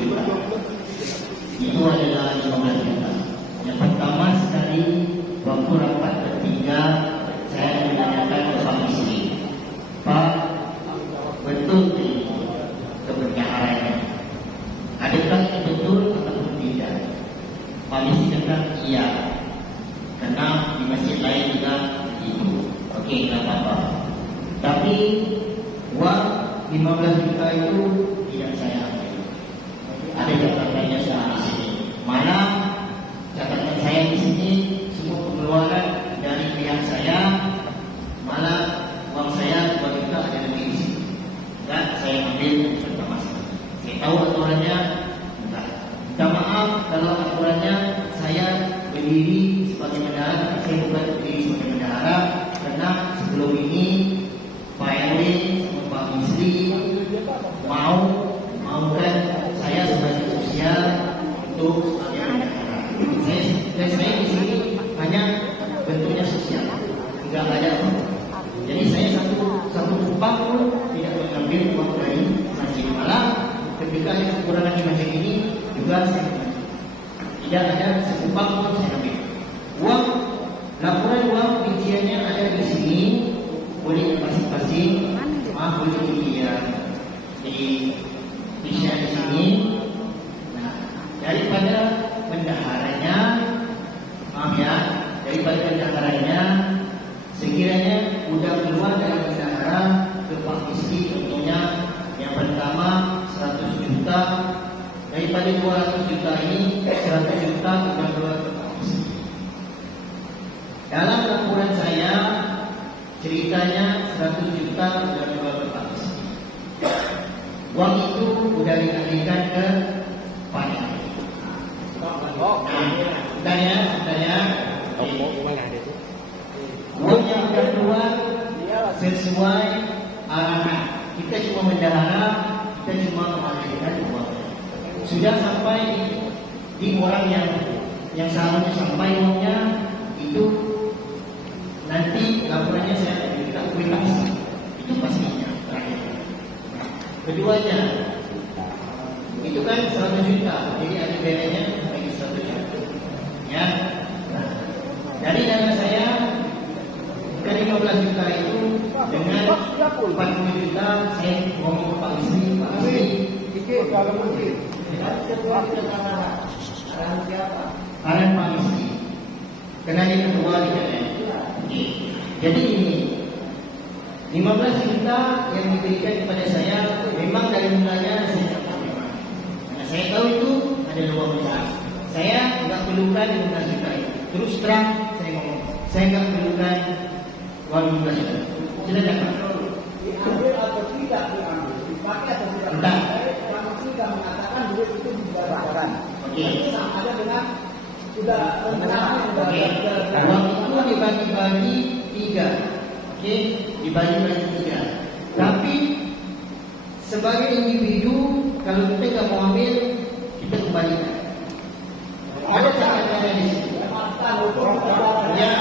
juta. Itu adalah 15 juta. Yang pertama sekali waktu rapat ketiga saya menanyakan ke Pak Istri, Pak, betul ini kebenarannya? Adakah ini betul atau tidak? Pak Istri kata iya, karena di masjid lain juga itu. Oke, tidak apa-apa. Tapi uang 15 juta itu tidak saya ambil. Ada catatannya saya di sini. Mana catatan saya di sini semua pengeluaran dari pihak saya, malah uang saya 2 juta ada lebih di sini. Dan saya ambil pertama sekali. Saya tahu aturannya. Enggak. Minta maaf kalau aturannya saya berdiri sebagai bendahara, saya bukan berdiri sebagai bendahara karena sebelum ini Pak RW sama Pak Misri mau kan saya sebagai sosial untuk sebagai bendahara. Saya di sini hanya bentuknya sosial, enggak ada apa. Jadi saya satu upah pun tidak mengambil uang dari masjid. Malah ketika ada kekurangan di masjid ini juga saya tidak ada seupah pun saya ambil. Uang laporan uang rinciannya ada di sini, boleh masing-masing, boleh dilihat di bisa di sini. Nah, daripada bendaharanya, daripada bendaharanya, sekiranya udah keluar dari bendahara ke Pak Istri, contohnya yang pertama 100 juta, daripada 200 juta ini 100 juta udah keluar ke Pak Istri. Dalam laporan saya ceritanya 100 juta udah keluar ke Pak Istri. Uang itu udah dialihkan ke Pak Istri. Uang yang akan keluar sesuai arahan. Kita cuma bendahara, kita cuma mengalihkan uang. Sudah sampai di orang yang seharusnya sampai uangnya itu nanti laporannya saya minta kuitansi. Itu pastinya terakhir. Keduanya itu kan 100 juta, jadi ada bedanya bagi 100 juta. Ya. Nah, dari dana saya ke 15 juta itu dengan 40 juta saya ngomong ke Pak Istri, Pak Istri, kalau mungkin arahan Pak Istri, karena dia ketua di jalan. Jadi ini 15 juta yang diberikan kepada saya memang dari mulanya saya tak tahu. Karena saya tahu itu ada uang besar. Saya tidak perlukan 15 juta itu. Terus terang saya ngomong, saya tidak perlukan uang 15 juta. Silakan Pak. Diambil atau tidak diambil, dipakai atau tidak dipakai, Pak tidak mengatakan duit itu dibayarkan. Oke. Ada dengan sudah Oke. Uang itu dibagi-bagi 3. Oke, dibagi-bagi 3. Tapi sebagai individu kalau kita nggak mau ambil, kita kembalikan. Ada caranya di sini. Ya,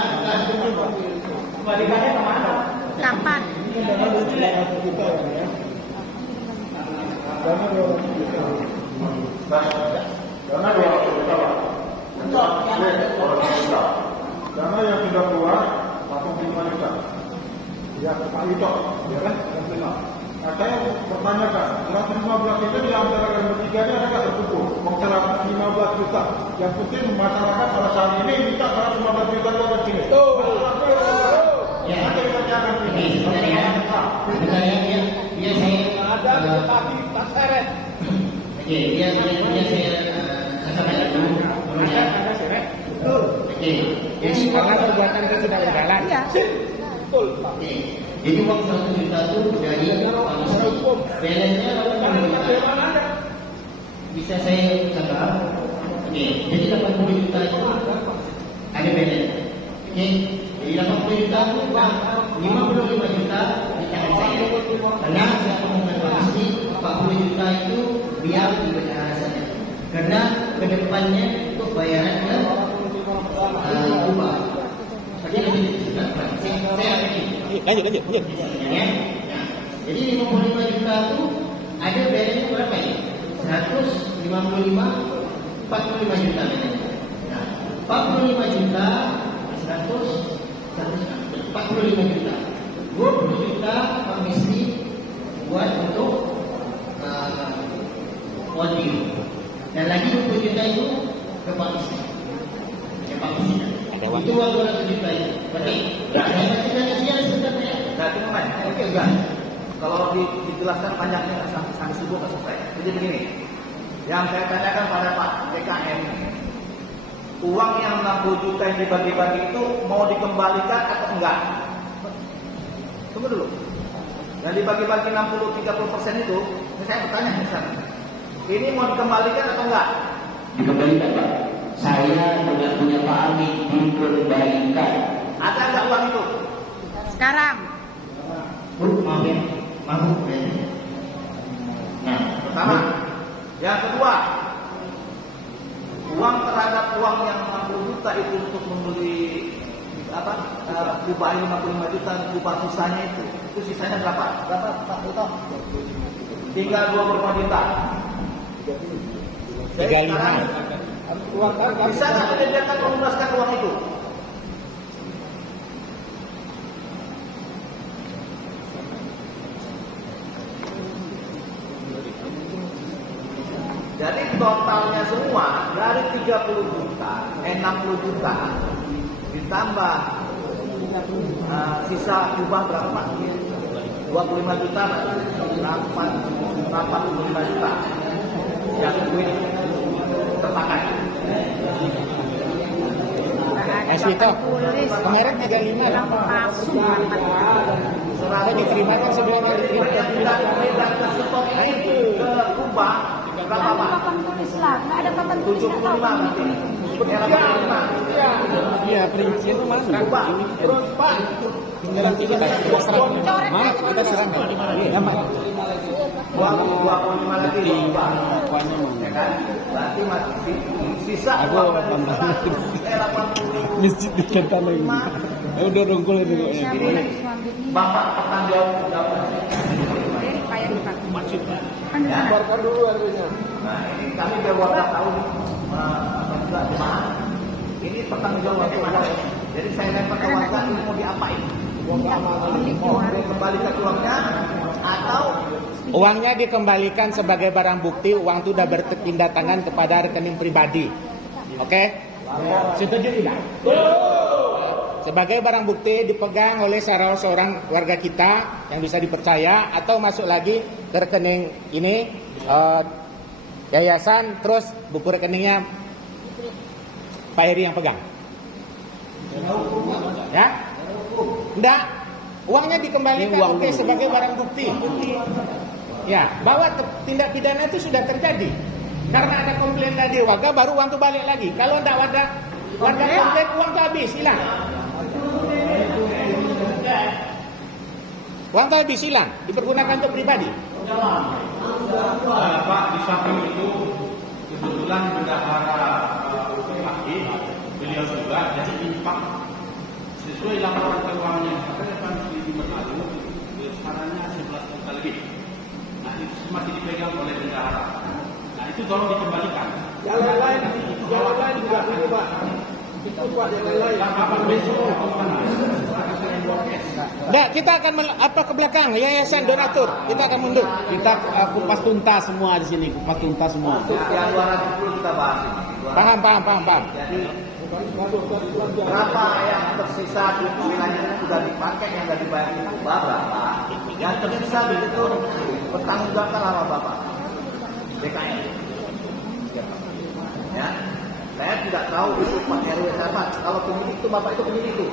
kembalikannya kemana? Kapan? Karena yang sudah keluar 45 juta. Ya, Pak Yuto, ya kan? Nah, saya pertanyakan, 115 itu di antara yang bertiga ini adakah terkumpul? 115 juta. Yang penting masyarakat pada saat ini minta 115 juta ke sini. Ya, ini sebenarnya dia saya ada tetapi tak seret. Oke, dia saya sampaikan dulu. Ada seret. Oke, jadi Karena perbuatan itu sudah berjalan. Iya. Betul, Pak. Oke, jadi uang 100 juta itu dari balance-nya bisa saya catat. Oke, jadi 80 juta itu ada balance. Oke, jadi 80 juta itu 55 juta di tangan saya. Karena saya ngomongkan Pak Istri, 40 juta itu biar di bendahara saja. Karena kedepannya untuk bayaran ke ubah. Saya lanjut. Ya. Jadi 55 juta itu ada balance berapa ini? 115 45 juta. Nah, 45 juta 45 juta. 20 juta permisi buat untuk audio. Dan lagi 20 juta itu ke Pak Presiden. Ya Pak Presiden. Itu uang 200 juta itu. Berarti saya cerita dia sebenarnya. Nah, itu memang. Oke, enggak. Kalau dijelaskan panjangnya sampai subuh nggak selesai. Jadi begini, yang saya tanyakan pada Pak DKM, uang yang 60 juta yang dibagi-bagi itu mau dikembalikan atau enggak? Tunggu dulu. Yang dibagi-bagi 60-30% itu, ini saya bertanya misalnya, ini mau dikembalikan atau enggak? Dikembalikan Pak. Saya dengan punya Pak Amin dikembalikan. Ada enggak uang itu? Sekarang. Maaf ya. Maaf ya. Nah, Pertama. Yang kedua, uang terhadap uang yang 60 juta itu untuk membeli kubah 55 juta, kubah sisanya itu sisanya berapa? Berapa Pak Uto? Tinggal 25 juta. 35. Bisa nggak menyediakan melunaskan uang itu? Jadi totalnya semua dari 30 juta, 60 juta ditambah sisa kubah berapa? 25 juta, 85 juta yang duit terpakai. Mas Vito, kemarin 35 lah. Saya diterima kan sebenarnya diterima. Dan stok itu ke kubah berapa Pak? Papan tulis lah, nggak ada papan tulis. 75 berarti. Era 75. Iya, perincian itu mana? Kubah. Terus Pak, Tinggal kita serang. Mana kita serang? Iya, Mak. 25 lagi kubah. Akuannya mau. Ya kan? Berarti masih sisa Aku uang 80. Masjid di Kentan lagi. Ya udah rongkol itu kayaknya. Ini Bapak pertanggung jawab. Dari payah dipakai. Ya, keluarkan dulu harganya. Nah, ini kami sudah beberapa tahun juga jemaah. Ini pertanggungjawaban warga. Jadi saya lempar ke warga ini mau diapain? Mau dikembalikan uangnya atau Uangnya dikembalikan sebagai barang bukti, uang itu sudah berpindah tangan kepada rekening pribadi. Oke? Setuju tidak? Sebagai barang bukti dipegang oleh salah seorang warga kita yang bisa dipercaya atau masuk lagi ke rekening ini yayasan, terus buku rekeningnya Pak Heri yang pegang. Ya? Enggak. Uangnya dikembalikan sebagai barang bukti. Ya, bahwa tindak pidana itu sudah terjadi. Karena ada komplain dari warga, baru uang itu balik lagi. Kalau tidak ada warga komplain, uang itu habis, hilang. Uang itu habis, hilang. Dipergunakan untuk pribadi. Pak, di samping itu kebetulan bendahara Hakim, beliau juga jadi impak sesuai laporan keuangannya. Katanya kan di lalu besarannya 11 juta lebih. Nah, itu masih dipegang oleh bendahara. Nah, itu tolong dikembalikan. yang lain juga ini Pak. Itu Pak yang lain. Kapan besok atau mana? Enggak, kita akan ke belakang, yayasan donatur. Kita akan mundur. Kita kupas tuntas semua di sini, kupas tuntas semua. Yang 210 kita bahas ini. Paham. Jadi berapa yang tersisa di wilayahnya sudah dipakai, yang sudah dibayar itu berapa? Yang tersisa begitu bertanggungjawabkan sama Bapak DKM. Ya, saya tidak tahu itu Pak RW siapa. Kalau pemilik itu Bapak itu pemilik itu.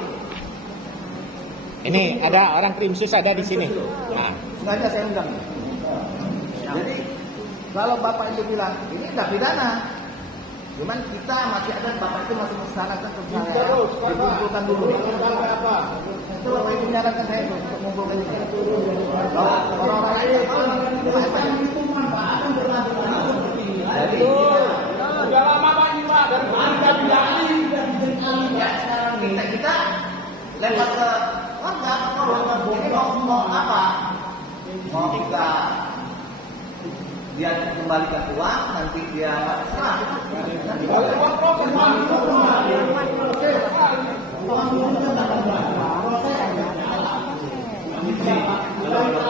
Ini ada orang krimsus ada di sini. Nah, Sengaja saya undang. Jadi kalau Bapak itu bilang ini tidak pidana, cuman kita masih ada, Bapak itu masih melaksanakan kerjanya. Dikumpulkan dulu. Itu Bapak itu menyarankan saya untuk mengumpulkan ini. Kalau orang-orang ini jadi Sudah lama Pak ini Pak, dari ya sekarang kita lempar ke warga, ini mau apa? Mau kita dia kembalikan uang, nanti dia serah. Nanti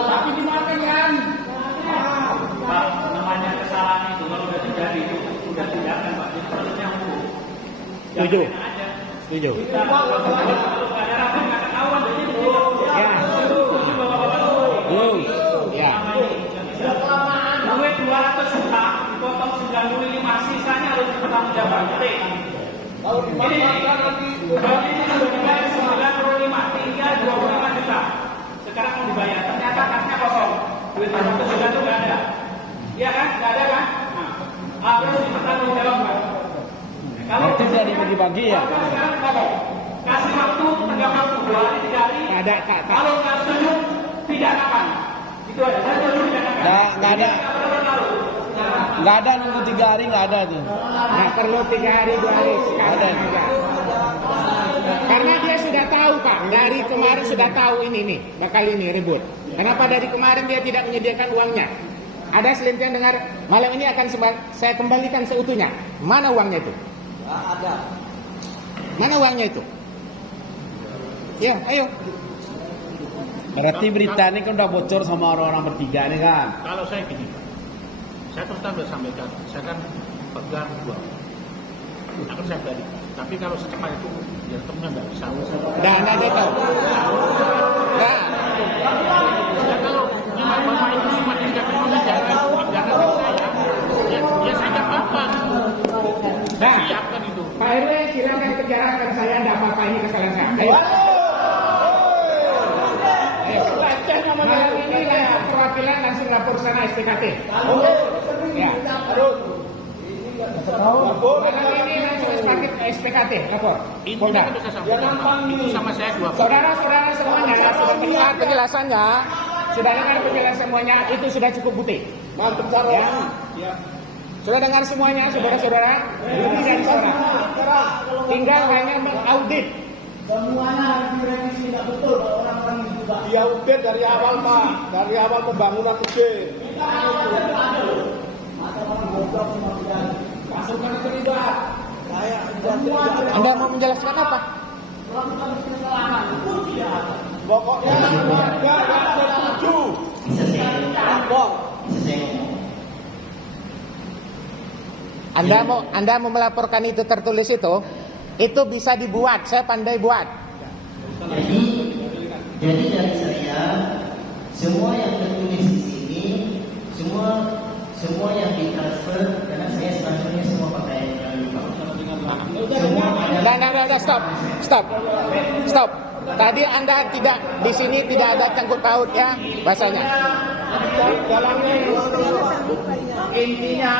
Tapi dimakan kan? Pak, namanya kesalahan itu kalau sudah terjadi itu sudah tindakan Pak. Jadi prosesnya hukum. Setuju. Jangan aja. Setuju. Kalau ada rapat nggak ketahuan, jadi Ya. Belum. Ya. duit 200 juta dipotong 95, sisanya harus dipertanggungjawabkan. kalau dimakan nanti Kalau ini sudah dibayar 95, tinggal 25 juta. Sekarang mau dibayar, ternyata kasnya kosong. Duit 200 juta itu nggak ada. Iya kan? Nggak ada kan? Nah, harus dipertanggungjawabkan. Kalau Itu jadi bagi-bagi ya. kalau sekarang kalau kasih waktu, tengah waktu 2 hari 3 hari. Ada tak. Kalau nggak setuju, pidanakan. Itu aja. Saya setuju pidanakan. Nggak ada. Nggak ada nunggu 3 hari, nggak ada tuh. Nggak perlu 3 hari 2 hari sekarang aja. Karena dia sudah tahu Pak, dari kemarin sudah tahu ini nih, bakal ini ribut. Kenapa dari kemarin dia tidak menyediakan uangnya? Ada selintian dengar malam ini akan saya kembalikan seutuhnya. Mana uangnya itu? ada. Mana uangnya itu? Ya, ayo. Berarti berita ini kan udah bocor sama orang-orang bertiga nih kan. Kalau saya gini Pak, saya terus terang sudah sampaikan, saya kan pegang dua, akan saya beri. Tapi kalau secepat itu, ya temennya nggak bisa. Dan ada tahu. Nah, Ya kalau memang bapak itu cuma tidak terima jangan saya, ya saya nggak apa-apa. nah, Siap kan itu. Pak RW silakan penjarakan saya, tidak apa-apa ini kesalahan saya. Ayo. Ayo. Malam ini langsung perwakilan langsung lapor sana SPKT. Ya. Malam ini langsung SPKT lapor. Intinya kan bisa sampaikan Pak, itu sama saya 2 Saudara-saudara semuanya sudah dengar penjelasannya, sudah dengar penjelasan semuanya, itu sudah cukup bukti. Mantap Ya. Sudah dengar semuanya, saudara-saudara? Bukti dan suara. Tinggal hanya mengaudit. Semuanya harus direvisi, tidak betul kalau orang-orang itu juga. Dia update dari awal Pak, dari awal pembangunan UB. Pasukan terlibat. Saya Anda mau menjelaskan apa? melakukan kesalahan itu tidak ada. Pokoknya warga yang setuju. Bisa saya ngomong. Anda mau melaporkan itu tertulis itu bisa dibuat. Saya pandai buat. Jadi dari saya, semua yang tertulis di sini, semua yang ditransfer, karena saya sebenarnya semua pakai Nah, stop. Tadi Anda tidak di sini tidak ada sangkut paut ya bahasanya. Intinya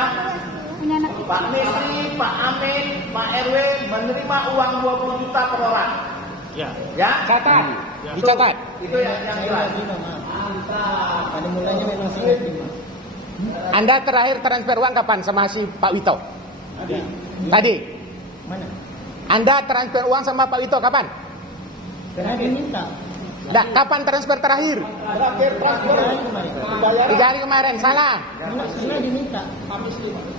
Punya anak Pak Misri, Pak Amin, Pak RW menerima uang 20 juta per orang. Ya. Ya? Catat, dicatat. Itu yang jelas. Pada mulanya memang saya Anda terakhir transfer uang kapan sama si Pak Wito? Tadi. mana? Anda transfer uang sama Pak Wito kapan? Karena diminta. Kapan transfer terakhir? Terakhir transfer. 3 hari kemarin. Salah. Karena diminta.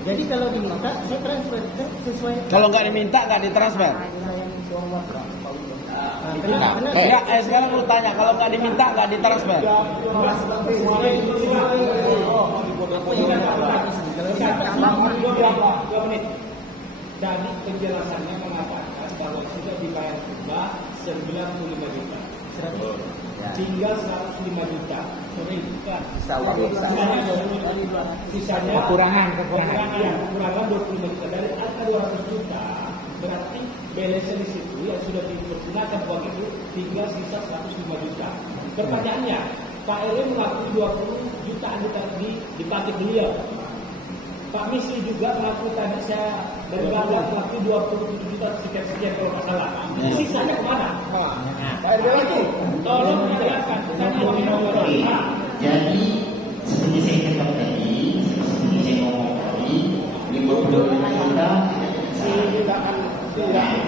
Jadi kalau diminta, saya transfer sesuai. Kalau nggak diminta nggak ditransfer. Sekarang lu tanya, kalau nggak diminta nggak ditransfer. Tadi penjelasannya mengatakan bahwa sudah dibayar riba 95 juta. Tinggal 105 juta. Meningkat. Sisanya Kekurangan. ya, kekurangan 25 juta. Dari angka 200 juta berarti balance di situ yang sudah dipergunakan uang itu tinggal sisa 105 juta. Pertanyaannya, Pak RW mengakui 20 juta dipakai beliau. Pak Misri juga mengaku tadi saya dari Bangga mengaku 27 juta sekian kalau nggak salah. Sisanya kemana? Pak RW lagi. Tolong dijelaskan. Oke, jadi seperti saya katakan tadi, seperti saya ngomong tadi, 55 juta Tidak akan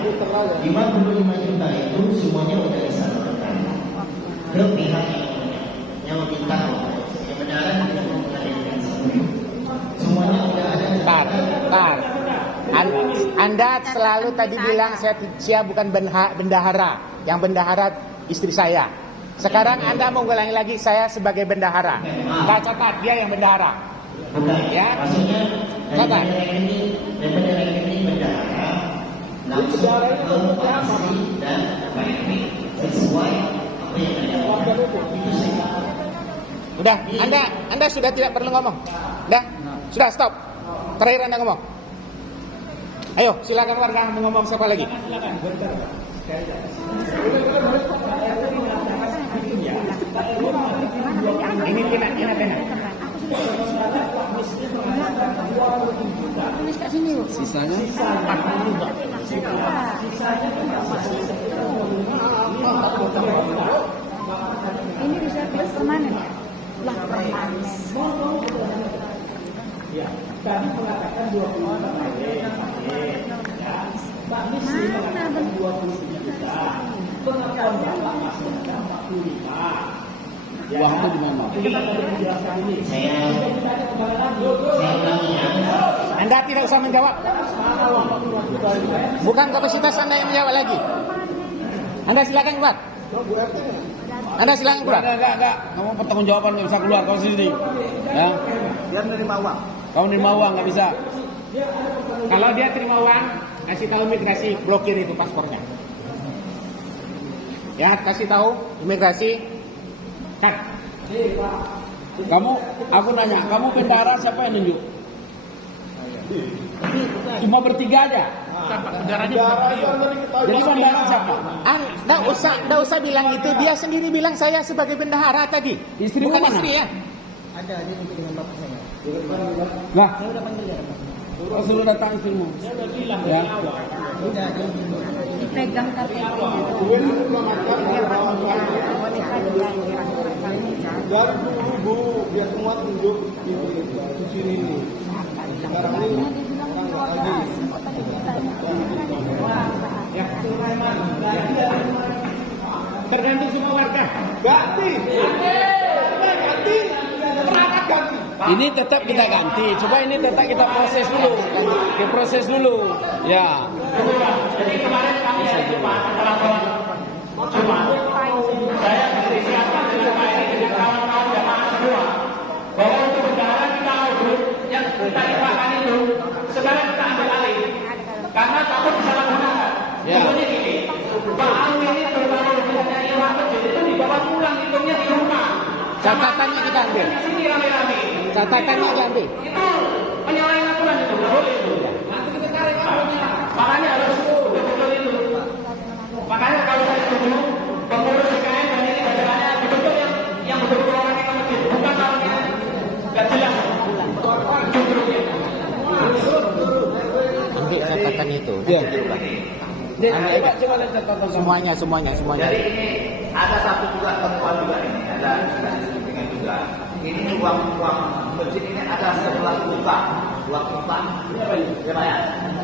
putar aja. 55 juta itu semuanya sudah disalurkan ke pihak yang meminta kebenaran tidak mengadakan semuanya. Anda selalu tadi bilang saya bukan bendahara. Yang bendahara istri saya. Sekarang Anda mengulangi lagi saya sebagai bendahara. Catat dia yang bendahara. Bukan, Ya. maksudnya Catat. daripada rekening bendahara langsung ke Pak Asri dan Pak Emi sesuai apa yang ada. Itu saja. Udah, Anda sudah tidak perlu ngomong. Sudah stop. Terakhir Anda ngomong. Ayo, silakan warga mau ngomong siapa lagi? Ini Tina. Sisanya Ini bisa plus permanen ya? Lah permanen. Ya, tadi mengatakan 20 juta. Pak Misri mengatakan 27 juta. Pengakuan Bapak masih 45. uang itu di mana? Kita tadi menjelaskan ini. Saya ulangi ya. Anda tidak usah menjawab. Bukan kapasitas Anda yang menjawab lagi. Anda silakan keluar. Anda silakan keluar. Enggak. Kamu pertanggungjawaban nggak bisa keluar kau sini. Ya, Dia menerima uang. kamu nerima uang nggak bisa. Kalau dia terima uang, kasih tahu imigrasi, blokir itu paspornya. Ya, kasih tahu imigrasi. Kan. Aku nanya, kamu bendahara siapa yang nunjuk? Cuma bertiga aja. Jadi bendahara siapa? Nggak usah bilang itu. Dia sendiri bilang saya sebagai bendahara tadi. Istrimu Bukan mana? istri ya. Nah, kau suruh datang istrimu. Ya. Dipegang KTP-nya tuh. Dari ibu biar semua tunjuk di sini ini. Sekarang ini Tergantung semua warga. ganti. Ini tetap kita ganti. Coba ini tetap kita proses dulu. Diproses dulu. Ya. Jadi kemarin kami hari Jumat setelah sholat Jumat, saya disiapkan dengan Pak Eri dengan kawan-kawan jamaah semua bahwa untuk bendahara kita audit yang kita ikhlaskan itu sekarang kita ambil alih karena takut disalahgunakan. Ya. Contohnya gini, Pak Awi itu kalau misalnya ikhlas kecil itu dibawa pulang hitungnya di rumah. Catatannya kita ambil. Di sini rame-rame. Catatannya diambil. Itu penyalahan aturan itu nggak boleh itu. Nanti kita cari kabarnya. Makanya harus betul-betul itu. Makanya kalau saya setuju pengurus IKN dan ini jajarannya betul-betul yang betul-betul orang yang masjid, bukan orang yang nggak jelas. Jujurnya. Ambil catatan itu. Ya. Ambil semuanya. Jadi ini ada satu juga temuan juga ini, ada dengan juga. Ini uang masjid ini ada 11 juta, uang infak, ya Pak ya,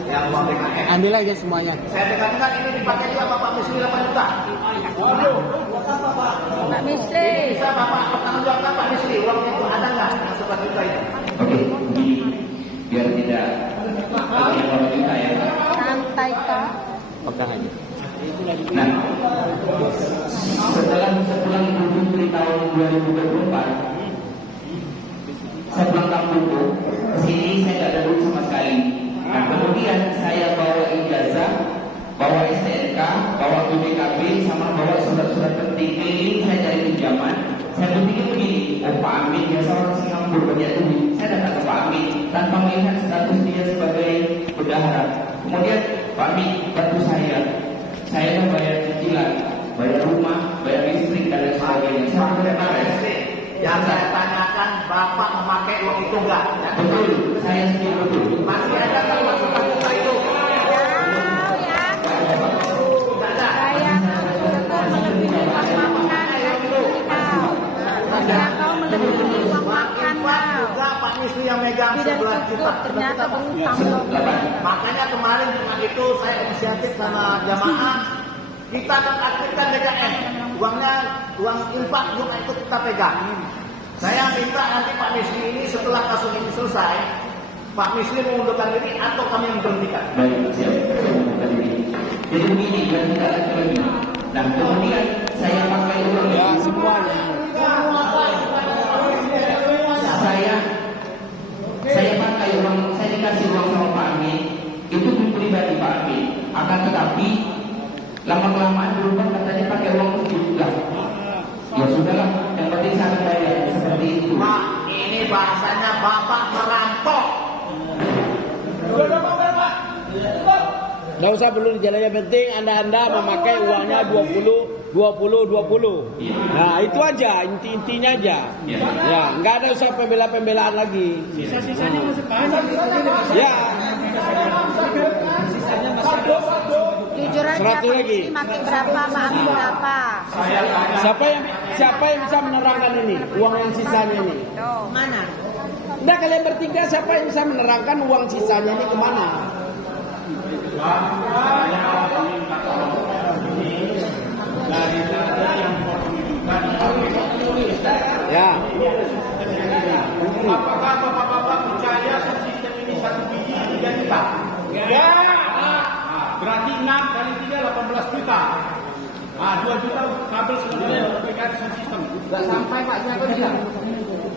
yang uang BKN. Ambil aja semuanya. Saya dengar ini dipakai juga Bapak Misri 8 juta. Pak Misri. Bisa Bapak pertanggungjawabkan Pak Misri, uang itu ada nggak yang 11 juta itu? Oke, biar tidak kalau kita ya. Santai Pak. Pegang aja. Nah, setelah sepulang Idul Fitri tahun 2024, saya pulang kampung tuh, kesini saya nggak ada duit sama sekali. Nah, kemudian saya bawa ijazah, bawa STNK, bawa BPKB, sama bawa surat-surat penting. Ini saya cari pinjaman. Saya berpikir begini, Pak Amin biasa orang Singapura banyak duit. Saya datang ke Pak Amin tanpa melihat status dia sebagai bendahara. Kemudian Pak Amin bantu saya mau bayar cicilan, bayar rumah, bayar listrik dan lain sebagainya. Saya Pak Misri, yang saya tanyakan Bapak memakai uang itu enggak? Ya, betul, saya sendiri betul. masih ada nggak uang 11 juta itu? Tidak ada. Saya betul melebihi uang makan ya kita. Saya kau melebihi uang makan kau. Juga Pak Misri yang megang Tidak 11 juta. cukup ternyata berutang. Makanya kemarin dengan itu saya inisiatif sama jamaah kita akan aktifkan DKM. Uang infak juga itu kita pegang. Saya minta nanti Pak Misri ini setelah kasus ini selesai, Pak Misli mengundurkan diri atau kami yang berhentikan? Baik, siap. Saya mengundurkan diri. Jadi begini, biar tidak lagi. Dan kemudian saya pakai uang Ya semuanya. saya pakai uang, saya dikasih uang sama Pak Amin. Itu pribadi Pak Amin. Akan tetapi lama-kelamaan berubah katanya pakai uang itu juga. Ya sudahlah, yang penting saya bayar seperti itu. Pak, ini bahasanya Bapak merampok. Nggak usah perlu dijalan, yang penting Anda memakai uangnya 20. Nah itu aja, intinya aja. Ya, nggak ada usah pembela-pembelaan lagi. Sisa-sisanya masih banyak. Ya, Sisanya masih ada. Jujur aja, 100 Pak lagi. Misli makin berapa, makin berapa? Siapa yang bisa menerangkan ini uang yang sisanya ini? Tuh. Mana? Udah kalian bertiga, siapa yang bisa menerangkan uang sisanya ini kemana? Ya. Apakah bapak-bapak percaya sistem ini 1 biji 3 juta? Ya. Berarti 6 kali 3 18 juta. 2 juta kabel sebenarnya diberikan sistem. Gak sampai Pak, siapa bilang?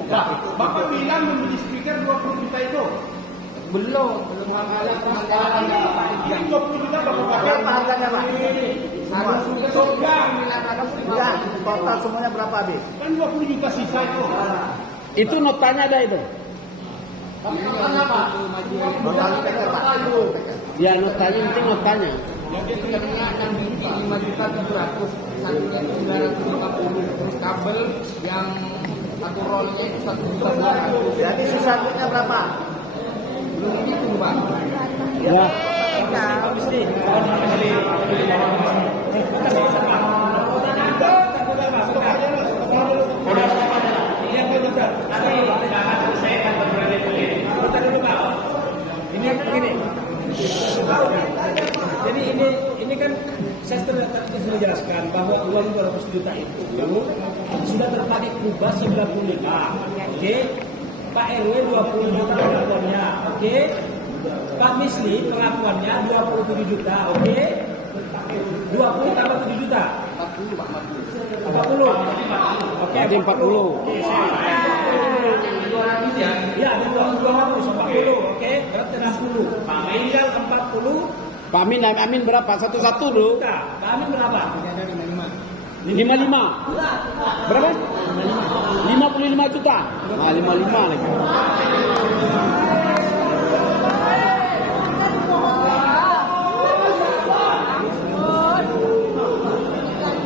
Nah, Bapak bilang membeli speaker 20 juta itu. Belum ada Ini 20 juta Bapak pakai. Berapa harganya Pak? Ya, total semuanya berapa habis? Kan 20 juta sisa itu. Itu notanya ada itu. Total speaker Pak. Ya notanya, penting notanya. Jadi filmnya 5.700.000, satunya 950, terus kabel yang satu rollnya itu 1.200.000. Jadi sisa duitnya berapa? Belum ini tuh Pak. Ya. Pak Misli. Ini begini. Jadi ini kan saya sudah menjelaskan bahwa uang 200 juta itu sudah terpakai kubah 95. Oke. Pak RW 20 juta pengakuannya. Oke. Pak Misli pengakuannya 27 juta. Oke. 20 tambah 7 juta. 40 Pak. 40. Oke, Ada 40. Oke, ya, ada 200, 40. Oke, berarti 60. Tinggal 40 Pak Amin berapa? Satu-satu dulu. juta. Pak Amin berapa? 55. Berapa? 55 juta. Nah, 55 lagi.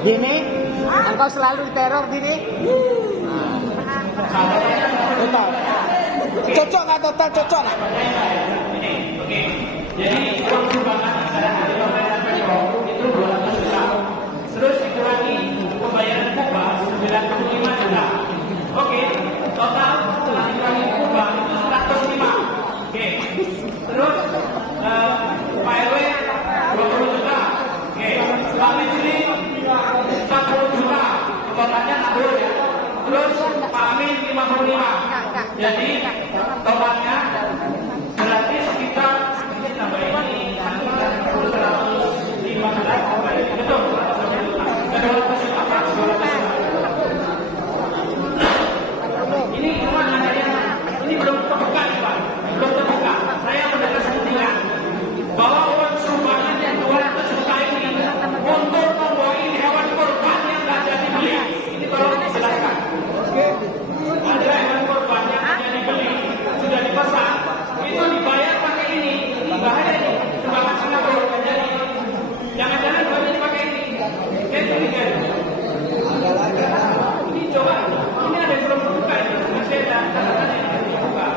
Gini, engkau selalu diteror gini. Total. Cocok nggak total? Cocok nggak? Jadi uang sumbangan masyarakat di pemerintah Pemprov itu 200 juta. Terus dikurangi pembayaran kubah 95 juta. Oke, total setelah dikurangi kubah itu 105. Oke. Terus Pak RW 20 juta. Oke. Pak Misli 40 juta. Totalnya ngabur ya. Terus Pak Amin 55. Jadi totalnya berarti sekitar ini tambah ini 115 betul 200 juta. Ini cuma ada yang ini belum terbuka nih Pak, belum terbuka. Saya mendengar sepentingan bahwa uang sumbangan yang 200 juta ini untuk membawain hewan kurban yang nggak jadi beli. Ini tolong dijelaskan. Ada hewan kurban yang tidak dibeli sudah dipesan itu dibayar pakai ini bahaya ini sumbangan sembako jadi jangan-jangan duitnya dipakai ini saya curiga ini coba ini ada yang belum terbuka ini masih ada tanda-tanda yang belum terbuka.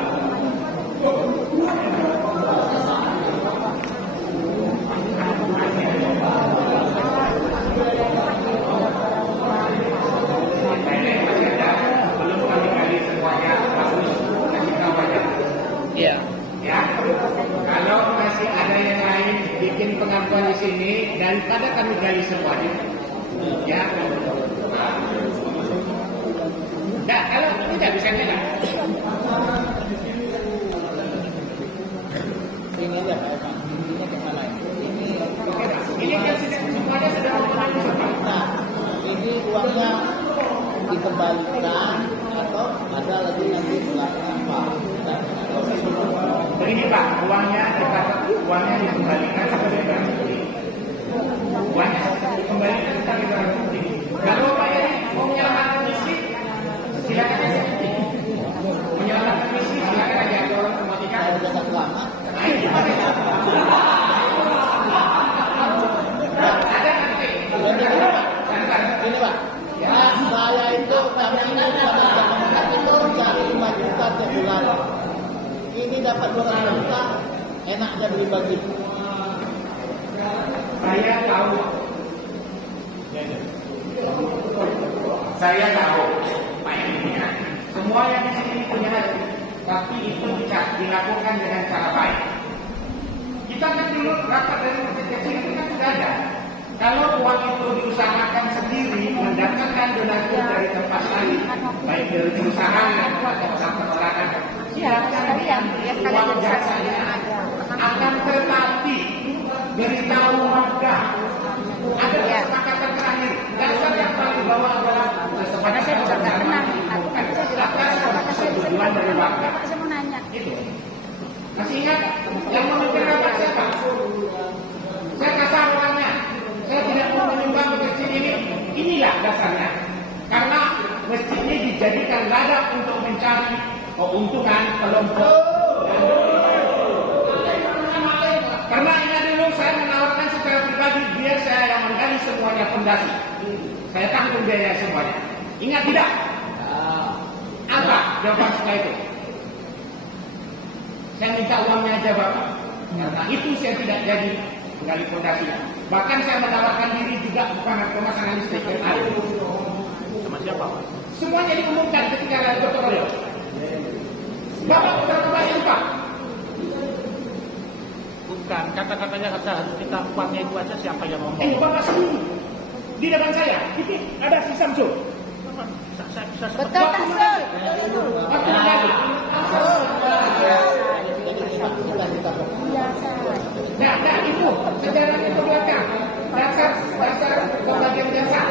Iya. Ya, kalau masih ada yang lain bikin pengakuan di sini daripada kami gali semuanya, ya. Nah, kalau tidak bisa tidak. ya Pak Eva. Ini kemana ini? Ini kan semuanya sudah memenuhi semua. Nah, ini uangnya dikembalikan atau ada lagi nanti melakukan apa? Begini Pak, uangnya dikembalikan sebagai barang bukti. Uangnya dikembalikan sebagai barang bukti. Kalau Pak Eri mau menyelamatkan miskin, silakan aja. Menyelamatkan miskin, silakan aja. Orang mematikan. Saya sudah selamat. Nah, ini gimana? Ada nanti. Ini Pak, ya, saya itu kami ini pada zaman itu cari 5 juta tiap bulan. Ini dapat 200 juta, enaknya beli bagi. Saya tahu, Pak Eri, semua yang di sini punya hati, tapi itu bisa dilakukan dengan cara baik. Kita kan dulu rapat dari masjid kecil itu kan sudah ada. Kalau uang itu diusahakan sendiri, mendatangkan donatur dari tempat lain, baik dari perusahaan atau perorangan, silakan uang jasanya. Akan tetapi beritahu warga. Ada kesepakatan terakhir. Dasar yang paling bawah adalah kesepakatan atas persetujuan dari warga. Itu. Masih ingat yang memimpin rapat siapa? Saya kasar orangnya. Saya tidak mau menyumbang masjid ini. Inilah dasarnya. Karena masjid ini dijadikan ladang untuk mencari keuntungan kelompok. Karena ingat dulu saya menawarkan secara pribadi biar saya yang menggali semuanya fondasi. Saya tanggung biaya semuanya. Ingat tidak? Apa jawaban setelah itu? Saya minta uangnya aja Bapak. Karena itu saya tidak jadi menggali fondasinya. Bahkan saya menawarkan diri juga bukan pemasangan listrik dan air. Sama siapa? Semuanya diumumkan ketika ada Dr. Olio. Bapak sudah kembali Pak. Bukan, kata-katanya kata harus kita uangnya itu aja siapa yang ngomong. Bapak sendiri di depan saya. Ini ada si Samsul. Saya bisa Betul tak, Sol? Waktu lagi. Nah, itu sejarah itu belakang. Dasar pembagian jasa.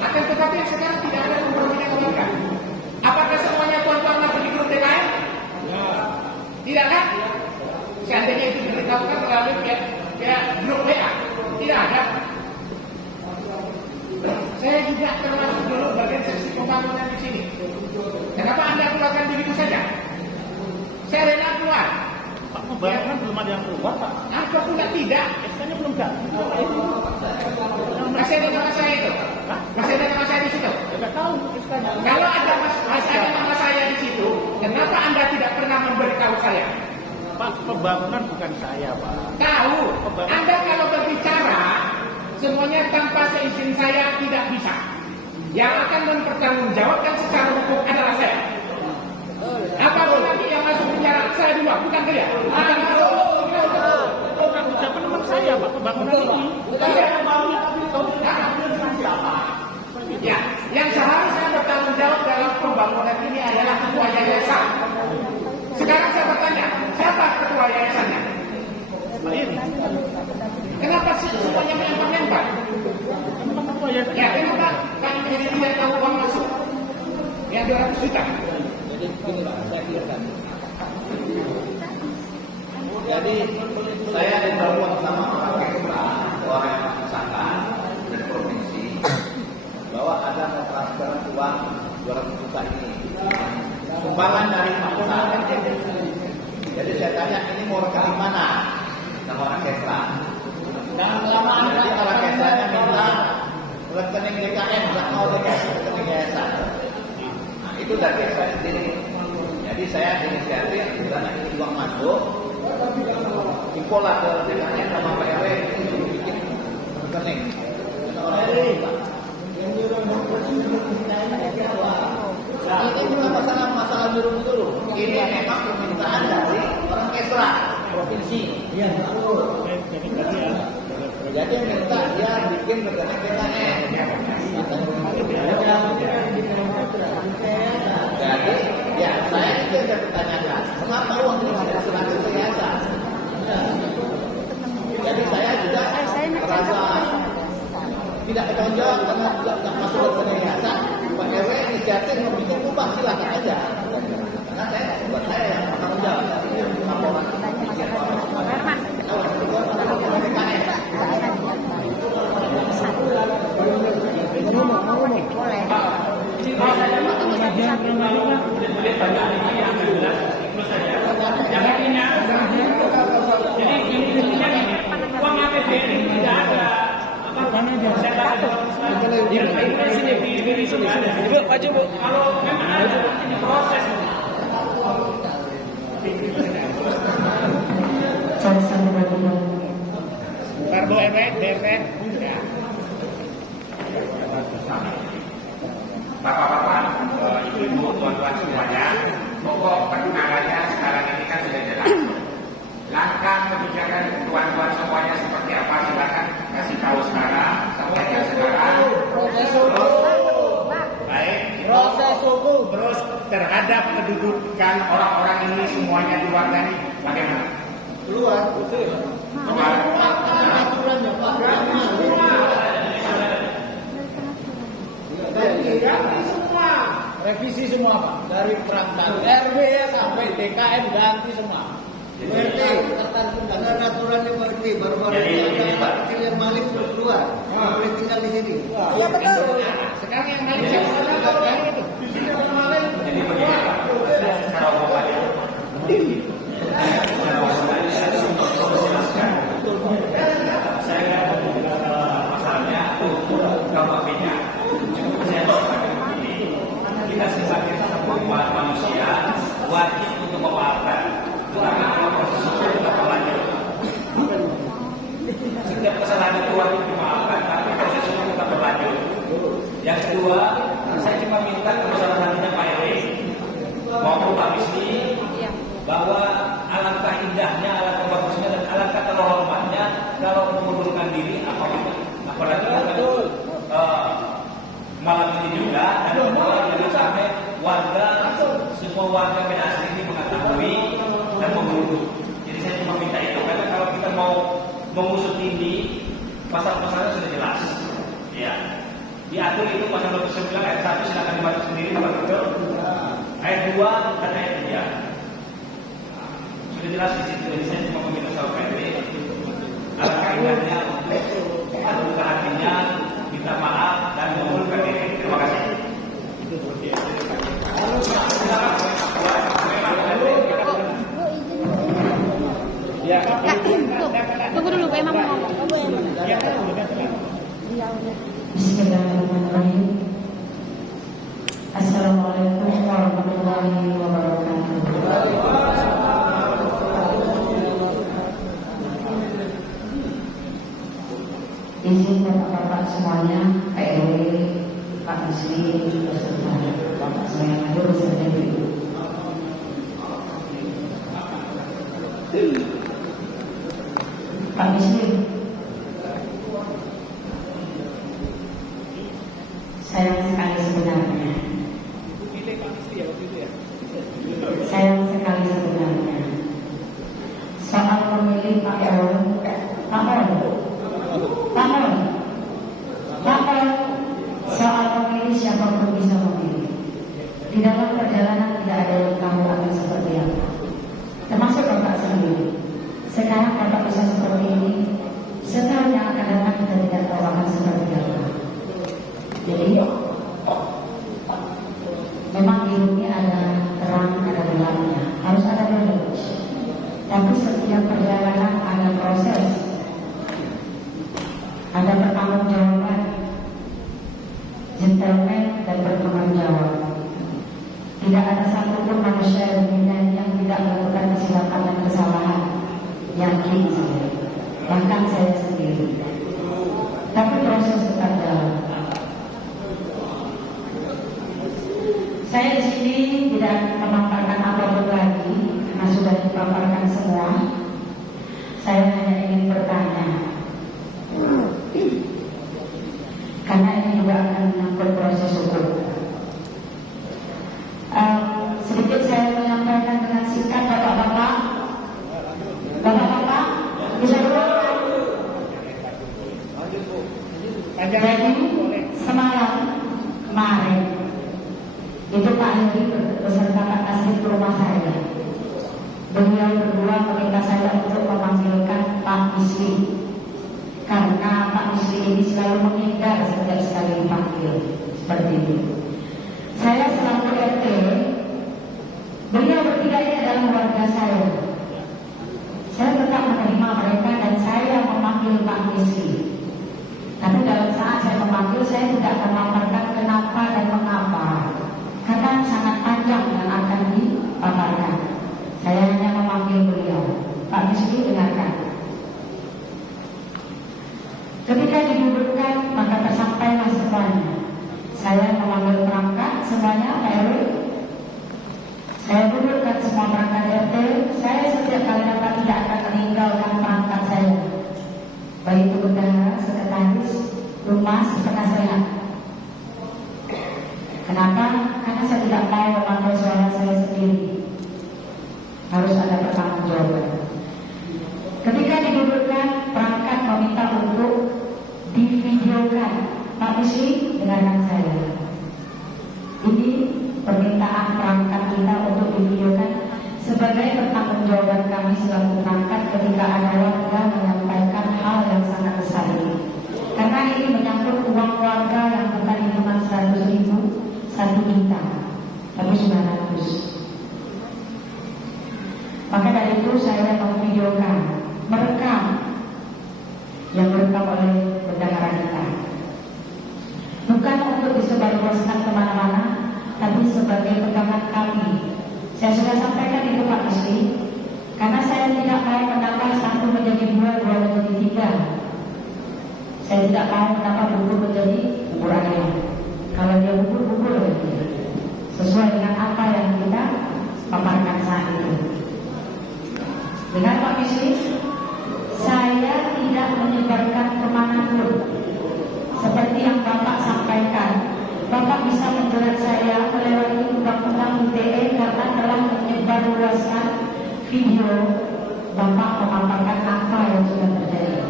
Akan tetapi sekarang tidak ada pembagian keluarga. Apakah semuanya tuan-tuan masuk di grup DKM? Tidak kan? Seandainya itu diberitahukan melalui pihak grup WA. Tidak ada. Saya juga termasuk dulu bagian seksi pembangunan di sini. Kenapa Anda keluarkan begitu saja? Saya rela keluar. Pak, pembayaran belum ada yang keluar Pak. Apa pula tidak? SK-nya belum datang. Masih ada nama saya itu? Masih ada nama saya di situ? Tidak tahu SK-nya. Kalau ada masih ada nama saya di situ, kenapa Anda tidak pernah memberitahu saya? Pak, pembangunan bukan saya Pak. Tahu. Anda kalau berbicara semuanya tanpa seizin saya tidak bisa. Yang akan mempertanggungjawabkan secara hukum adalah saya. Apapun nanti yang masuk penjara saya dulu, bukan dia. Akan masuk. Tanggung jawab memang saya Pak, pembangunan ini. Ya, yang seharusnya bertanggung jawab dalam pembangunan ini adalah ketua yayasan. Sekarang saya bertanya, siapa ketua yayasannya? Pak Eri. Kenapa sih semuanya melempar-lempar? Ya, kenapa kami jadi tidak tahu uang masuk? Yang 200 juta. Jadi begini Pak, saya clearkan. Jadi saya dibangun sama orang yang masyarakat dan provinsi bahwa ada mau transfer uang 200 juta ini sumbangan dari Paksa. Jadi saya tanya ini mau rekening mana sama orang Kesra. Dan kelamaan jadi orang Kesranya minta rekening DKM, nggak mau rekening yayasan. Nah itu dari saya sendiri. Jadi saya inisiatif karena ini uang masuk, infolah ke DKM sama Pak RW ini suruh bikin rekening. Ini bukan masalah nyuruh-nyuruh. Ini memang permintaan dari orang Kesra provinsi. Iya, betul. Jadi minta dia bikin rekening DKM. Jadi, ya saya itu yang saya pertanyakan, kenapa uang ini tidak serahkan ke yayasan? masuk ke yayasan, Pak RW inisiatif membuat ubah silakan aja. Karena saya buat saya yang bertanggung jawab. Laporan Jadi intinya gini, uang APBN tidak ada. Kalau memang ada nanti diproses. Karbo Deret. Ya. Bapak-bapak, ibu-ibu, tuan-tuan semuanya, pokok perkenalannya sekarang ini kan sudah jelas. Langkah kebijakan tuan-tuan semuanya seperti apa, silakan kasih tahu sekarang, sampaikan sekarang. Baik, proses hukum terus terhadap kedudukan orang-orang ini semuanya di luar dari bagaimana? keluar. Aturannya Pak. Ganti semua. Revisi semua Pak. Dari perangkat RW sampai DKM ganti semua. RT ada aturannya Pak RT. Baru-baru ini ada kecil yang maling sudah keluar. Boleh tinggal di sini. Iya betul. Sekarang yang maling siapa itu? Di sini orang maling. Jadi begini Pak, secara umumnya. Saya masalahnya gampangnya kita sebagai umat manusia wajib untuk memaafkan karena proses hukum tetap berlanjut. Setiap kesalahan itu wajib dimaafkan tapi proses hukum tetap berlanjut. Yang kedua, saya cuma minta kebesaran hatinya Pak RW maupun Pak Bisni bahwa alangkah indahnya, alangkah bagusnya dan alangkah terhormatnya kalau mengundurkan diri apalagi malam ini juga dan jangan sampai warga semua warga Medan Asri ini mengetahui dan membunuh. Jadi saya cuma minta itu karena kalau kita mau mengusut ini pasal-pasalnya sudah jelas. Ya. Diatur itu pasal 29 ayat 1 silakan dibaca sendiri Pak Gubernur. Ayat 2 dan ayat 3. Sudah jelas di situ. Jadi saya cuma meminta sama PRW alangkah indahnya untuk adu hatinya minta maaf dan mengundurkan diri. Terima kasih. Ya, Tunggu dulu, Pak Imam ngomong. Bismillahirrahmanirrahim. Assalamualaikum warahmatullahi wabarakatuh. Izin bapak-bapak semuanya, Pak RW, Pak Bisni, beserta bapak saya Madur, beserta ibu. Pak Bisni, sayang sekali sebenarnya. Sayang sekali sebenarnya. Soal pemilih Pak RW, soal pemilih siapapun bisa memilih. Di dalam perjalanan tidak ada yang tahu akan seperti apa. Termasuk bapak sendiri. Sekarang bapak bisa seperti ini. Setahun yang akan datang kita tidak tahu akan seperti apa. Jadi memang hidup ini ada terang, ada gelapnya. Harus ada balance. Tapi setiap perjalanan ada proses, ada pertanggungjawaban, gentleman dan bertanggung jawab. Tidak ada satupun manusia di dunia yang tidak melakukan kesilapan dan kesalahan. Yakin saya, bahkan saya sendiri. Tapi proses tetap jalan. Saya di sini tidak memaparkan apapun lagi karena sudah dipaparkan semua. Saya hanya ingin bertanya, karena ini juga akan menyangkut proses hukum. Sedikit saya menyampaikan dengan singkat, bapak-bapak, bisa berapa? Jadi semalam rumah saya. Beliau berdua meminta saya untuk memanggilkan Pak Misli, karena Pak Misli ini selalu menghindar setiap sekali dipanggil seperti itu. Saya selaku RT, beliau bertiga ini adalah warga saya. Saya tetap menerima mereka dan saya memanggil Pak Misli. Tapi dalam saat saya memanggil, saya tidak memaparkan kenapa dan mengapa, karena sangat panjang yang akan dipaparkan. Saya hanya memanggil beliau, Pak Misli dengarkan. Ketika didudukkan, maka tersampailah semuanya. Saya memanggil perangkat semuanya, Pak RW. Saya dudukkan semua perangkat RT. Saya setiap kali dapat tidak akan meninggalkan perangkat saya, baik itu bendahara, sekretaris, humas, penasehat. Kenapa? Karena saya tidak mau memakai suara saya sendiri. Harus ada pertanggungjawaban. Ketika didudukkan, perangkat meminta untuk divideokan. Pak Misli, dengarkan saya. Ini permintaan perangkat kita untuk divideokan sebagai pertanggungjawaban kami selaku perangkat ketika ada warga menyampaikan hal yang sangat besar ini. Karena ini menyangkut uang warga yang bukan hitungan 100.000, 1 juta, tapi 900. Maka dari itu saya memvideokan, merekam yang direkam oleh bendahara kita. Bukan untuk disebarluaskan kemana-mana, tapi sebagai pegangan kami. Saya sudah sampaikan itu Pak Misli, karena saya tidak mau menambah 1 menjadi 2, 2 menjadi 3. Saya tidak mau menambah bubur menjadi bubur ayam. Kalau dia bubur sesuai dengan apa yang kita paparkan saat itu. Dengan Pak Misli, saya tidak menyebarkan kemanapun. Seperti yang Bapak sampaikan, Bapak bisa menjerat saya melewati undang-undang ITE karena telah menyebarluaskan video Bapak memaparkan apa yang sudah terjadi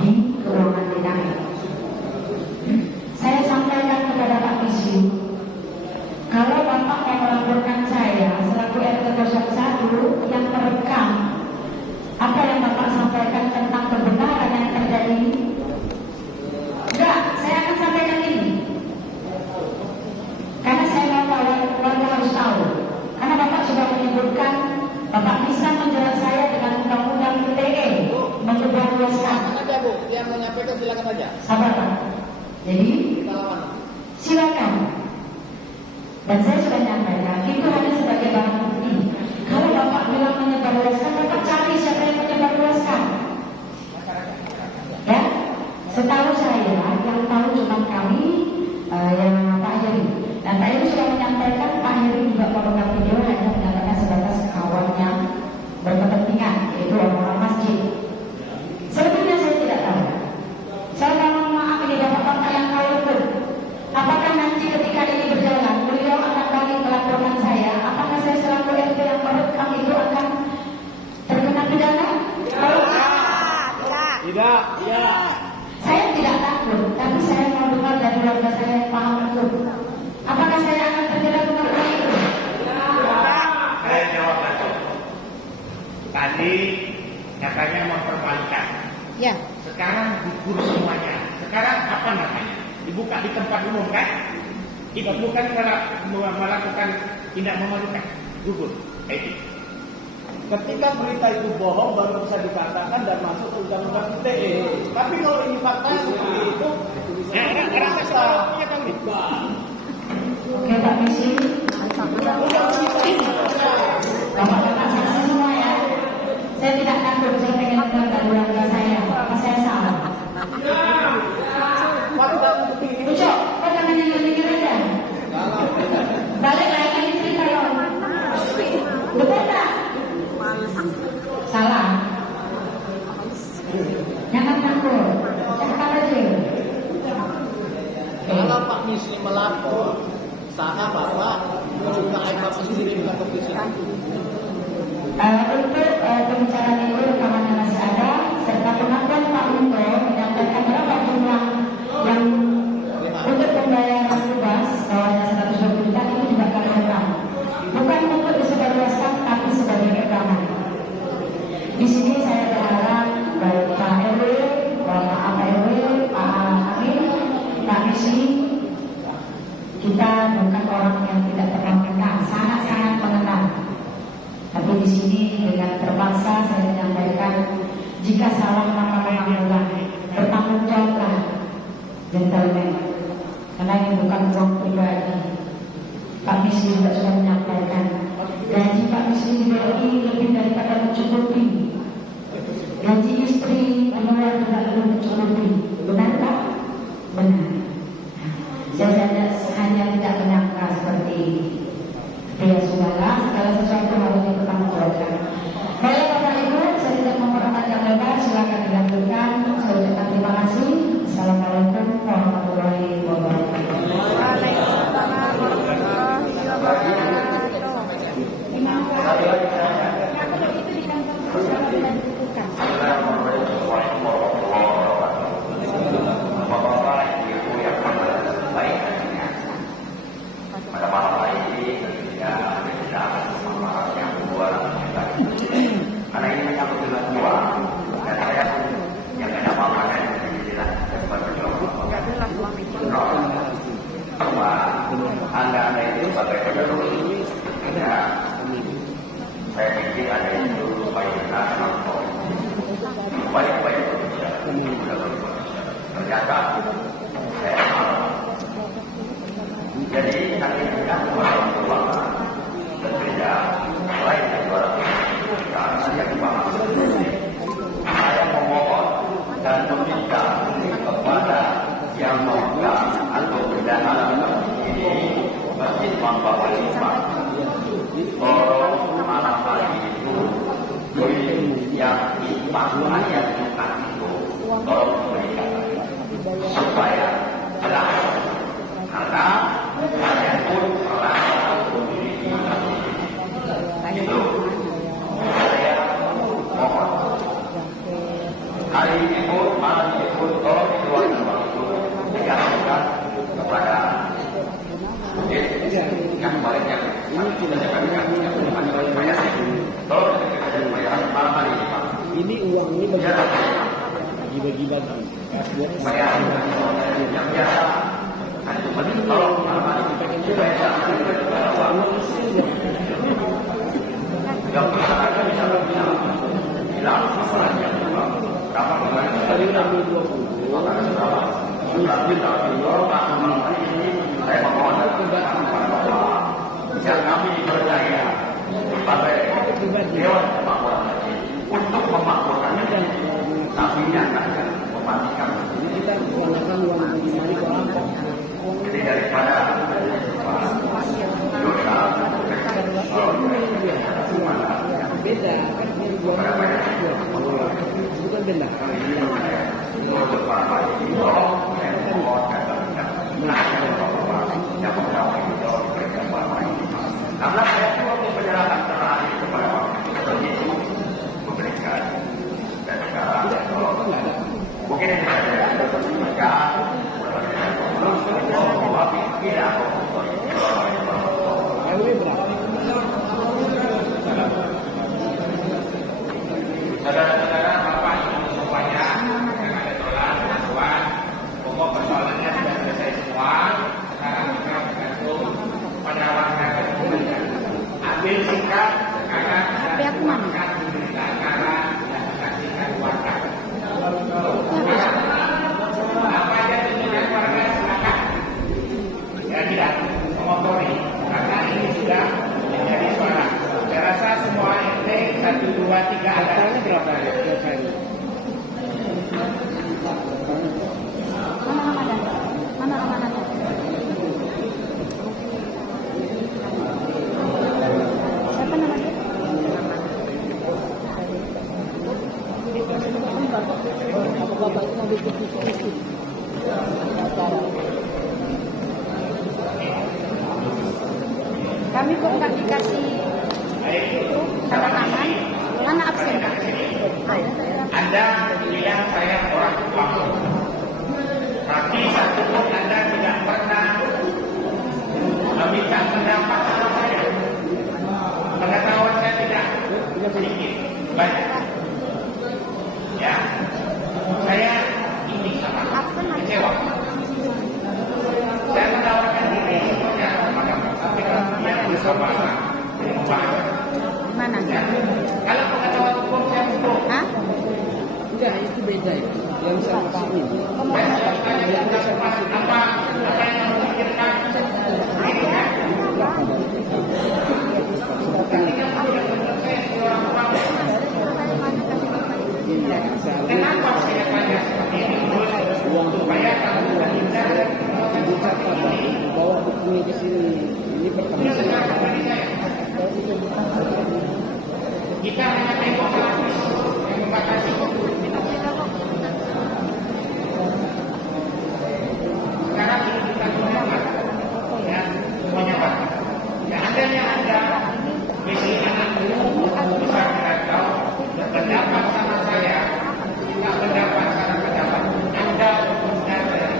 di keuangan DKI. Saya sampaikan kepada Pak Misli, kalau Bapak mau melaporkan saya selaku RT 01 yang merekam apa yang Bapak sampaikan tentang kebenaran yang terjadi, enggak, saya akan sampaikan ini. Karena saya mau warga harus tahu. Karena Bapak sudah menyebutkan Bapak bisa menjerat saya dengan undang-undang ITE, menyebarluaskan. Aja Bu, yang menyampaikan silakan aja. Sabar Pak. Jadi silakan. Dan saya sudah nyampaikan itu hanya sebagai barang bukti. Kalau Bapak bilang menyebarluaskan, Bapak cari siapa yang menyebarluaskan. Ya, setahu saya yang tahu cuma kami yang Pak Heri. Dan Pak Heri sudah menyampaikan, Pak Heri juga memegang video hanya menyatakan sebatas kawannya berkepentingan, yaitu orang-orang masjid. Sebetulnya saya tidak tahu. Saya mohon maaf, ini bapak-bapak yang tahu betul. Apakah nanti ketika ini berjalan, beliau akan balik melaporkan saya? Apakah saya selaku RT yang merekam itu akan terkena pidana? Tidak. Ya. Saya tidak takut, tapi saya mau dengar dari warga saya yang paham betul. Apakah saya akan terjerat dengan hal itu? Saya jawab satu. Tadi katanya mempermalukan. Ya. Sekarang gugur semuanya. Sekarang apa namanya? Dibuka di tempat umum kan? Itu bukan melakukan tindak memalukan. Gugur. Itu. Ketika berita itu bohong baru bisa dikatakan dan masuk ke undang-undang ITE. Tapi kalau ini fakta seperti itu, Orang selalu punya tanggung. Oke Pak Misli. Bapak-bapak saksi semua ya. Saya tidak takut, saya pengen dengar dari warga saya. Apa saya salah? Ucok, kok jangan nyengir-nyengir aja. Balik lagi di cerita dong. Betul tak? Salah. Jangan takut. Cakap aja. Kalau Pak Misli melapor, sana Bapak juga Bapak sendiri melakukan keputusan. Untuk pembicaraan itu rekamannya masih ada, serta pengakuan Pak Unto menyampaikan berapa jumlah yang untuk pembayaran tugas bawahnya 120 juta itu juga kami rekam. Bukan untuk disebut Di sini saya berharap baik Pak RW, Bapak APW, Pak Hakim, Pak Misi, kita bukan orang yang tidak pernah kenal, sangat-sangat mengenal. Tapi di sini dengan terpaksa saya menyampaikan, jika salah maka memang bertanggung jawablah, gentleman. Karena ini bukan uang pribadi. Pak Misi juga sudah menyampaikan, gaji Pak Misi di BRI lebih daripada mencukupi. Gaji istri menolak juga belum mencukupi. Benar tak? Benar. Saya hanya tidak menyangka seperti dia sudahlah, segala sesuatu harus dipertanggungjawabkan. Baik Bapak Ibu, saya tidak memperpanjang lebar, silakan dilanjutkan. Saya ucapkan terima kasih. Assalamualaikum warahmatullahi wabarakatuh. Waalaikumsalam warahmatullahi Pada malam hari ini tentunya kita semangat yang luar biasa. Karena ini menyangkut dengan uang dan saya yang ada makanan inilah dapat berjuang. Bahwa anda itu sebagai penerus, ya, saya pikir ada itu baik nasional, baik Indonesia, ternyata saya malam. Jadi kami tidak orang keuangan berbeda lain dari orang karena yang dibahas. Saya memohon dan meminta kepada yang memegang atau bendahara ini Masjid Mambawa Islam, tolong malam hari itu yang dipasang yang bukan itu tolong diberikan supaya jelas. Karena saya pun merasa memiliki itu. Saya mohon hari ini pun malam ini pun tolong dikeluarkan waktu digantikan kepada yang baliknya tolong dikeluarkan malam hari ini Pak. Ini uang ini bagi-bagi Saya yang biasa tolong supaya jangan uang yang bisa bilang masalahnya berapa kemarin saya mohon yang kami percaya sebagai Dewan Kemakmuran untuk memakmurkan tapi nyatanya mematikan jadi daripada dosa beda kan ini bukan benda untuk para karena saya waktu penyerahan terakhir kepada itu memberikan dan sekarang mungkin ini saya Saudara-saudara, Bapak Ibu semuanya yang ada tolak, bantuan, pokok persoalannya sudah selesai semua. Sekarang kita bergantung pada warga kemudian ambil sikap sekarang dan buatkan berita acara dan saksikan warga. Apa aja tuntutan warga silakan. Ya tidak mengotori karena ini sudah menjadi suara. Saya rasa semua RT 1, 2, 3 ada. Mana amanah? Siapa namanya? Bapak itu mau bikin diskusi. Kami kok nggak dikasih itu tanda tangan, mana absen? Anda bilang saya orang tua, tapi satu pun Anda tidak pernah meminta pendapat sama saya. Pengetahuan saya tidak sedikit, banyak. saja itu yang saya maksud ini. Apa yang kamu pikirkan? Ini kan? Kenapa saya tanya seperti ini? Supaya kamu terhindar dari bawa bukunya ke sini. Ini pertama. Kita hanya tengok lapis yang membatasi. Sekarang ini kita gunakan ya semuanya Pak. Ya andainya Anda misi anakku bisa tahu berpendapat sama saya, kita pendapat sama pendapat Anda benar dari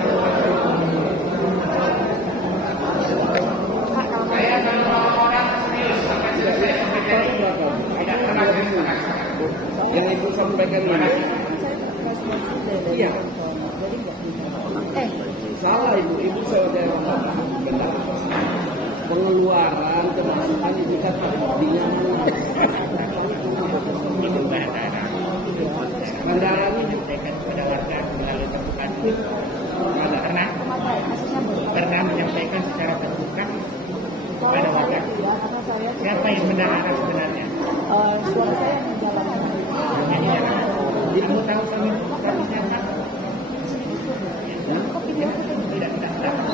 saya kalau orang serius sampai selesai sampai tadi tidak pernah saya setengah-setengah. Yang ibu sampaikan ini. Iya. Salah ibu saudara benar. Pengeluaran kemasukan itu kan artinya Itu bandara. kendaraan ini Menyampaikan kepada warga melalui terbuka. Pernah menyampaikan secara terbuka kepada warga. Siapa yang mendarat sebenarnya? Suara saya yang jalan. Iya. Jadi kamu tahu kami siapa? Tidak tahu.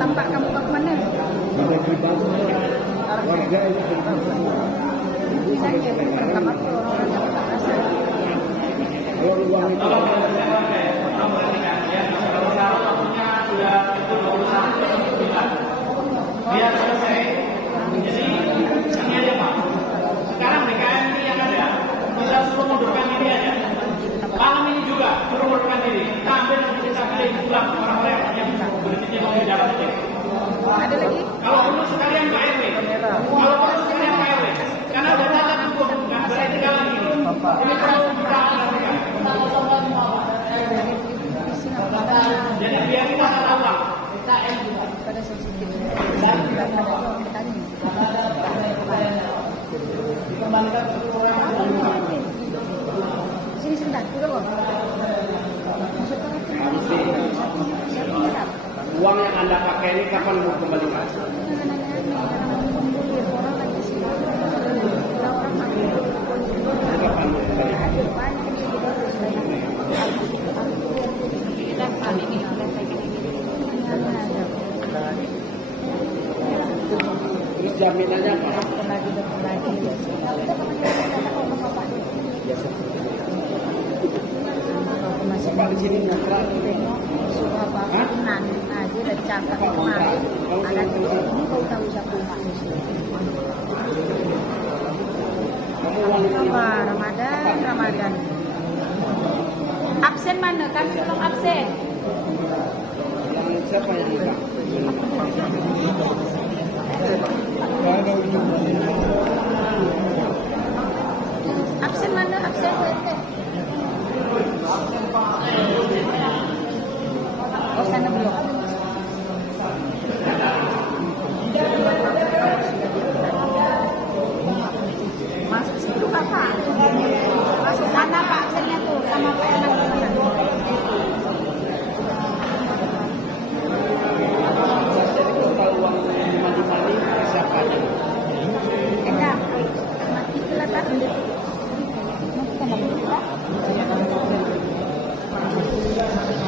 Tampak kamu ke mana? warga itu Misalnya pertama orang-orang yang tak rasa. kalau uang itu Biar selesai. Jadi ini aja Pak. Sekarang BKN ini yang ada, kita suruh mundurkan diri aja. Malam ini juga suruh mundurkan diri. Kita ambil nanti kita pilih pulang orang-orang yang berizin mau di dalam itu. Ada lagi? Kalau perlu sekalian Pak RW. Kalau perlu sekalian Pak RW. Karena udah catat hukum, nggak boleh tinggal lagi. Ini perlu kita lakukan. Jadi biar kita ada uang. Pada sensitif. Sini sebentar, dulu. uang yang Anda pakai ini kapan mau kembalikan? Kapan mau kembalikan? Terus jaminannya apa? Bapak di sini ngontrak. Dia dah cakap kemarin anak ini kau tahu siapa rumah di sini. Apa Ramadan. Absen mana? Kan tolong absen. Yang siapa yang